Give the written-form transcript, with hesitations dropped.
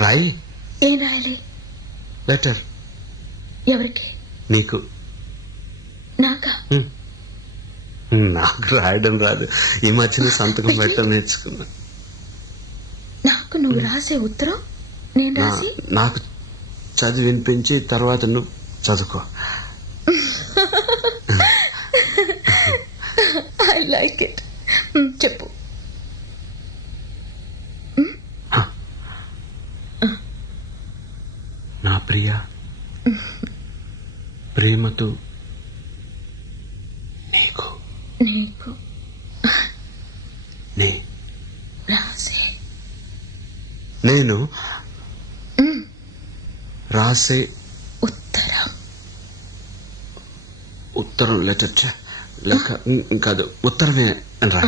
రాయి. ఏం రాయాలి? లెటర్. ఎవరికి? నీకు. నాకా? నాకు రాయడం రాదు. ఈ మధ్యన సంతకం పెట్టడం నేర్చుకున్నా. నాకు నువ్వు రాసే ఉత్తరం నేను రాసి నాకు చదివి వినిపించి తర్వాత నువ్వు చదువుకో. I like it. చెప్పు. నా ప్రియ, ప్రేమతో నీకు నీకు నే రాసే నేను రాసే ఉత్తరం. ఉత్తరం లెటర్ కాదు, ఉత్తరమే అని రా.